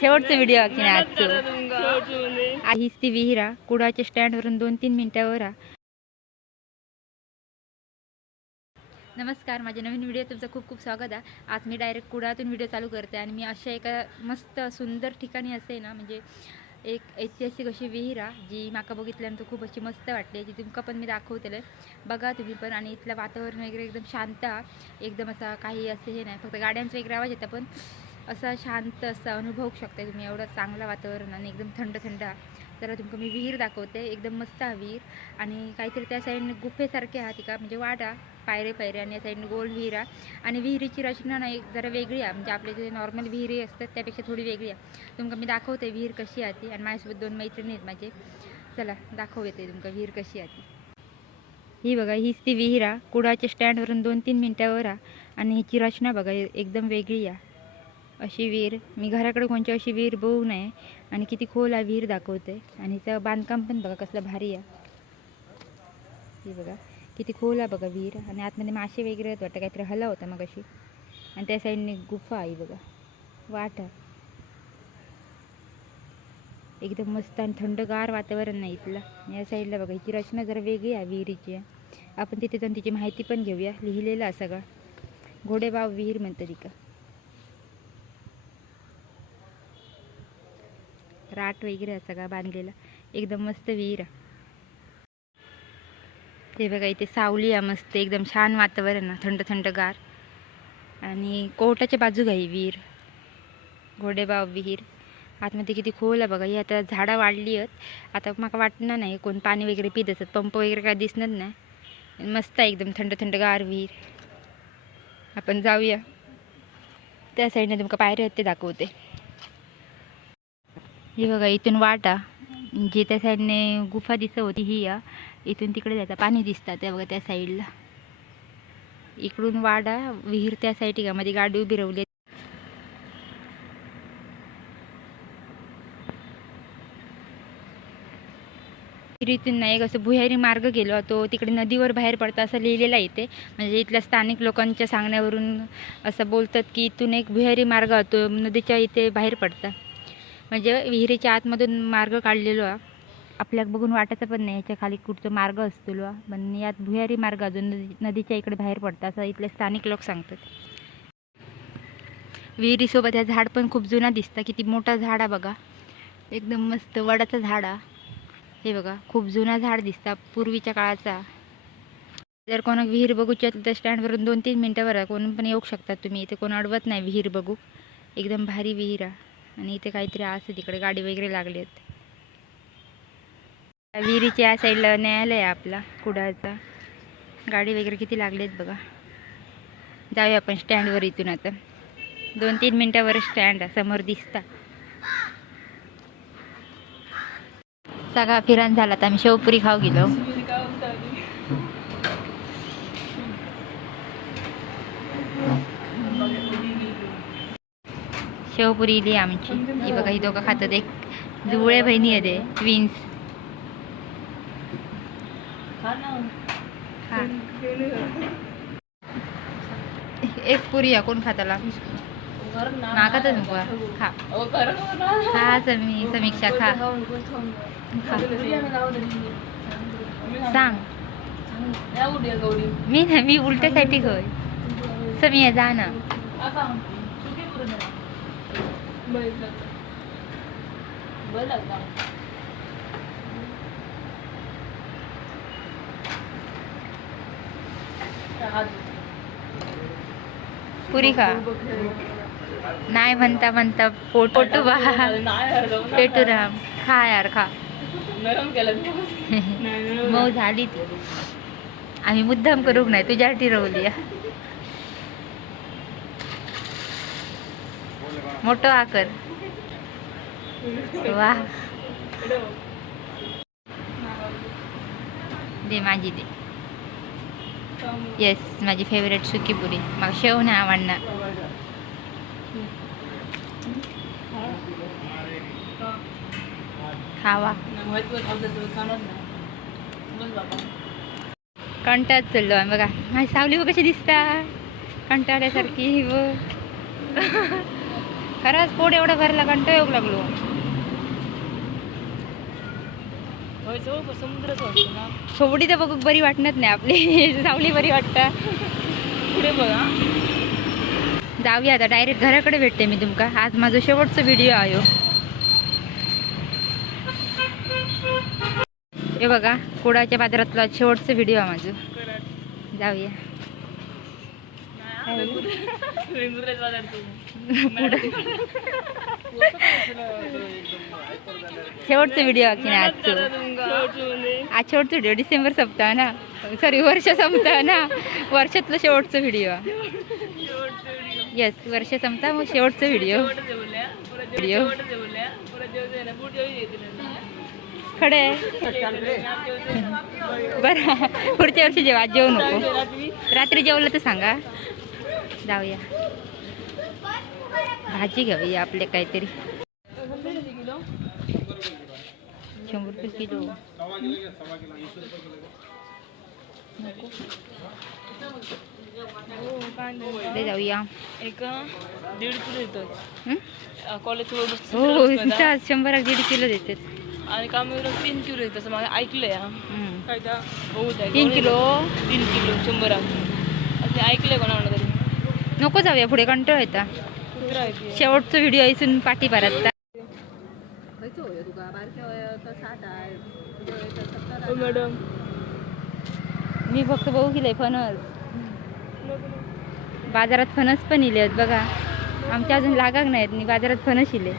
शेवटचा व्हिडिओ की नाही आजचं? हीच ती विहिरा कुडाच्या स्टँडवरून दोन तीन मिनिटावर. नमस्कार माझ्या नवीन व्हिडिओ तुमचं खूप खूप स्वागत आहे. आज मी डायरेक्ट कुडातून व्हिडिओ चालू करते आणि मी अशा एका मस्त सुंदर ठिकाणी असे ना म्हणजे एक ऐतिहासिक अशी विहीर आहे जी माका बघितल्यानंतर खूप अशी मस्त वाटली ती तुमका पण मी दाखवतेले. बघा तुम्ही पण आणि इथलं वातावरण वगैरे एकदम शांत आहे. एकदम असा काही असं हे नाही फक्त गाड्यांचा वगैरे आवाज येतं पण. असा शांत असा अनुभवू शकता तुम्ही एवढं चांगलं वातावरण आणि एकदम थंड थंड. जरा तर तुमका मी विहीर दाखवते. एकदम मस्त हा विहीर. आणि काहीतरी त्या साईडने गुफेसारखे हा तिका म्हणजे वाटा पायरे पायरे आणि या साईडने गोल विहीर आहे आणि विहिरीची रचना ना एक जरा वेगळी आहे. म्हणजे आपले जे नॉर्मल विहिरी असतात त्यापेक्षा थोडी वेगळी आहे. तुमका मी दाखवते विहीर कशी आहे ती. आणि माझ्यासोबत दोन मैत्रिणी आहेत माझे. चला दाखव येते तुमका विहीर कशी आहे ती. ही बघा हीच ती विहीर आहे कुडाच्या स्टँडवरून दोन तीन मिनटावर आणि हिची रचना बघा एकदम वेगळी आहे. अशी विहीर मी घराकडे कोणची अशी विहीर बघू नये आणि किती खोल आहे विहीर दाखवते. आणि हिचं बांधकाम पण बघा कसलं भारी आहे. बघा किती खोल आहे बघा विहीर. आणि आतमध्ये मासे वगैरे आहेत वाटतं काहीतरी हला होता मग अशी आणि त्या साईडने गुफा आहे बघा. वाट आहे. एकदम मस्त आणि थंडगार वातावरण नाही इथलं. या साईडला बघा हिची रचना जरा वेगळी आहे विहिरीची. आपण तिथे जाऊन तिची माहिती पण घेऊया. लिहिलेलं आहे सगळं. घोडेबाव विहीर म्हणतं तिका राट वगैरे आहे सगळा बांधलेला. एकदम मस्त विहीर हे ते बघा इथे सावली आहे मस्त एकदम छान वातावरण आहे थंड गार. आणि कोर्टाच्या बाजूला आहे विहीर. घोडेबाव विहीर. आतमध्ये किती खोल आहे बघा ही आता झाडं वाढली आहेत. आता माका वाटणार नाही कोण पाणी वगैरे पित असत पंप वगैरे काय दिसणार नाही. मस्त आहे एकदम थंड थंड गार विहीर. आपण जाऊया. त्या साईडने तुमका पायऱ्या आहेत ते दाखवते. हे बघा इथून वाटा. जी त्या साईडने गुफा दिसत होती ही या. इथून तिकडे जायचं. पाणी दिसतात त्या बघा त्या साईडला इकडून वाडा विहीर त्या साईड का? मध्ये गाडी उभी राहिली. विहिरीतून नाही एक असं भुयारी मार्ग गेलो तो तिकडे नदीवर बाहेर पडतो असं लिहिलेलं आहे इथे. म्हणजे इथल्या स्थानिक लोकांच्या सांगण्यावरून असं बोलतात की इथून एक भुयारी मार्ग होतो. नदीच्या इथे बाहेर पडतात. म्हणजे विहिरीच्या आतमधून मार्ग काढलेलो आपल्याला बघून वाटायचं पण नाही याच्या खाली कुठचं मार्ग असतो पण यात भुयारी मार्ग अजून नदी नदीच्या इकडे बाहेर पडतं असं इथले स्थानिक लोक सांगतात. विहिरीसोबत या झाड पण खूप जुना दिसतं किती मोठा झाड आहे बघा. एकदम मस्त वडाचं झाड आहे. हे बघा खूप जुना झाड दिसता पूर्वीच्या काळाचा जर कोणा विहीर बघूची असेल तर स्टँडवरून दोन तीन मिनटावर बरं कोण पण येऊ शकतात तुम्ही. इथे कोण अडवत नाही विहीर बघू. एकदम भारी विहीर आहे. आणि इथे काहीतरी असं तिकडे गाडी वगैरे लागली आहेत. विहिरीच्या या साईडला न्यायालय आहे आपला कुडाळचा. गाडी वगैरे किती लागली आहेत बघा. जाऊया आपण स्टँडवर इथून आता. दोन तीन मिनटावर स्टँड समोर दिसता. सगळा फिरान झाला तर आम्ही शेवपुरी खाऊ गेलो. शेवपुरी इली आमची. ही बघा ही दोघं खातात. एक जुळे बहिणी आहे ट्विन्स हा. एक पुरी आहे कोण खाताला? माका तर नको खा. खा समी समीक्षा खा. खा. सांग. मी ना मी उलट्यासाठी होय समी जा ना. पुरी खा. नाही म्हणता म्हणता पोट पोटू बा. पेटू राम. खा यार खा. मऊ झाली ती आम्ही मुद्दाम करूक नाही तुझ्यासाठी रवली मोठं आकर. वा. दे माझी दे. येस माझी फेवरेट सुकी पुरी मग शेव नाही आवडणार. खावा. कंटाळत चाललो आम्ही बघा. माझी सावली बघ कशी दिसता. कंटाळ्यासारखी व खरंच पोट एवढं भरला कंटाळ येऊ लागलो. थोडी तर बघू बरी वाटणार नाही आपली. सावली बरी वाटतं. पुढे बघा. जाऊया आता डायरेक्ट घराकडे भेटते मी तुमका. आज माझा शेवटचा व्हिडिओ आयो हे. बघा कुडाच्या बाजारातला शेवटचा व्हिडिओ आहे माझं. जाऊया काय बोलू? वेंगुर्ल्यात बाजार तू शेवटचा व्हिडिओ की नाही आजचं? आज शेवटचा व्हिडिओ डिसेंबर सप्ताह ना? सॉरी वर्ष संपता ना? वर्षातलं शेवटचा व्हिडिओ येस वर्ष संपता मग शेवटचा व्हिडिओ व्हिडिओ खडे. बरं. पुढच्या वर्षी जेव्हा आज जेवू नको. रात्री जेवलं तर सांगा. जाऊया भाजी घेऊया आपले काहीतरी. शंभर रुपये किलो. जाऊया. एक दीड किलो हं? कॉलेज हो इथं शंभर दीड किलो देतात. आणि कामेवर तीन किलो येतं असं मला ऐकलंय. काय त्या तीन किलो? तीन किलो शंभर ते ऐकलंय कोणा म्हणलं तरी नको जाऊया पुढे कंटाळ येता. कुत्रा आहे ते. शेवटचा व्हिडिओ इथून पाठी परत. हो मॅडम. मी फक्त बघू गेले फणस बाजारात फणस पण इले आहेत बघा. आमच्या अजून लागाक नाहीत मी बाजारात फणस इले.